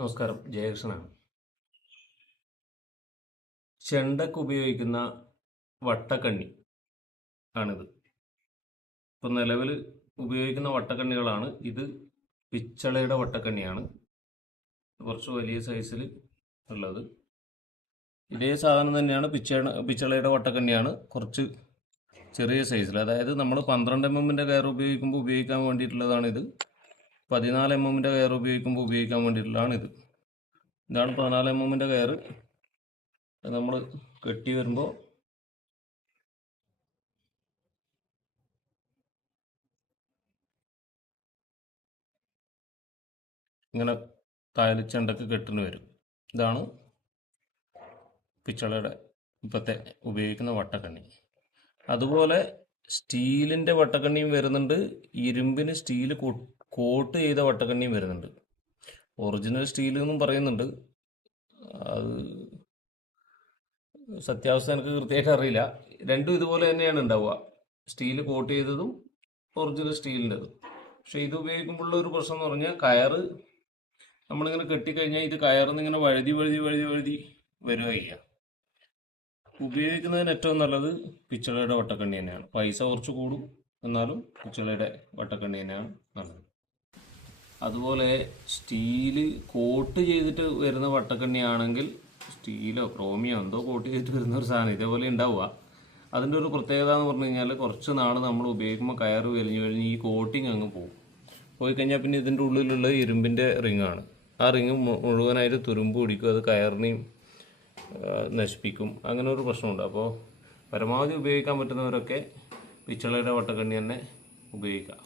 നമസ്കാരം. ജയകൃഷ്ണനാണ്. ചെണ്ടക്ക് ഉപയോഗിക്കുന്ന വട്ടക്കണ്ണി ആണിത്. ഇപ്പം നിലവിൽ ഉപയോഗിക്കുന്ന വട്ടക്കണ്ണികളാണ്. ഇത് പിച്ചളയുടെ വട്ടക്കണ്ണിയാണ്. കുറച്ച് വലിയ സൈസിൽ ഉള്ളത്. ഇതേ സാധനം തന്നെയാണ് പിച്ച പിച്ചളയുടെ വട്ടക്കണ്ണിയാണ്. കുറച്ച് ചെറിയ സൈസിൽ അതായത് നമ്മൾ പന്ത്രണ്ട് എം എമ്മിന്റെ കയർ ഉപയോഗിക്കുമ്പോൾ ഉപയോഗിക്കാൻ വേണ്ടിയിട്ടുള്ളതാണിത്. പതിനാല് എം എമ്മിന്റെ കയർ ഉപയോഗിക്കുമ്പോൾ ഉപയോഗിക്കാൻ വേണ്ടിയിട്ടുള്ളതാണ് ഇത്. ഇതാണ് പതിനാല് എം എമ്മിന്റെ കയർ. നമ്മൾ കെട്ടി വരുമ്പോൾ ഇങ്ങനെ താഴെ ചെണ്ടക്ക് കെട്ടിന് വരും. ഇതാണ് പിച്ചളയുടെ ഇപ്പോഴത്തെ ഉപയോഗിക്കുന്ന വട്ടക്കണ്ണി. അതുപോലെ സ്റ്റീലിന്റെ വട്ടക്കണ്ണിയും വരുന്നുണ്ട്. ഇരുമ്പിന് സ്റ്റീൽ കോട്ട് ചെയ്ത വട്ടക്കണ്ണിയും വരുന്നുണ്ട്. ഒറിജിനൽ സ്റ്റീൽ എന്നും പറയുന്നുണ്ട്. അത് സത്യാവസ്ഥ എനിക്ക് കൃത്യമായിട്ട് അറിയില്ല. രണ്ടും ഇതുപോലെ തന്നെയാണ് ഉണ്ടാവുക. സ്റ്റീൽ കോട്ട് ചെയ്തതും ഒറിജിനൽ സ്റ്റീലിന്റെതും. പക്ഷേ ഇത് ഉപയോഗിക്കുമ്പോഴുള്ള ഒരു പ്രശ്നം എന്ന് പറഞ്ഞാൽ കയറ് നമ്മളിങ്ങനെ കെട്ടിക്കഴിഞ്ഞാൽ ഇത് കയറിന്ന് ഇങ്ങനെ വഴുതി വഴുതി വഴുതി വഴുതി വരുകയില്ല ഉപയോഗിക്കുന്നതിന് ഏറ്റവും നല്ലത് പിച്ചളയുടെ വട്ടക്കണ്ണി തന്നെയാണ് പൈസ കുറച്ച് കൂടും. എന്നാലും പിച്ചളയുടെ വട്ടക്കണ്ണി തന്നെയാണ് നല്ലത്. അതുപോലെ സ്റ്റീൽ കോട്ട് ചെയ്തിട്ട് വരുന്ന വട്ടക്കണ്ണിയാണെങ്കിൽ സ്റ്റീലോ ക്രോമിയോ എന്തോ കോട്ട് ചെയ്തിട്ട് വരുന്ന ഒരു സാധനം ഇതേപോലെ ഉണ്ടാവുക. അതിന്റെ ഒരു പ്രത്യേകത എന്ന് പറഞ്ഞു കഴിഞ്ഞാൽ കുറച്ച് നാൾ നമ്മൾ ഉപയോഗിക്കുമ്പോൾ കയറ് വലിഞ്ഞു വലിഞ്ഞ് ഈ കോട്ടിങ് അങ്ങ് പോകും. പോയി കഴിഞ്ഞാൽ പിന്നെ ഇതിന്റെ ഉള്ളിലുള്ള ഇരുമ്പിന്റെ റിങ്ങാണ് ആ റിങ് മുഴുവനായിട്ട് തുരുമ്പ് പിടിക്കും അത് കയറിനെയും നശിപ്പിക്കും. അങ്ങനെ ഒരു പ്രശ്നമുണ്ട്. അപ്പോൾ പരമാവധി ഉപയോഗിക്കാൻ പറ്റുന്നവരൊക്കെ പിച്ചളയുടെ വട്ടക്കണ്ണി തന്നെ ഉപയോഗിക്കുക.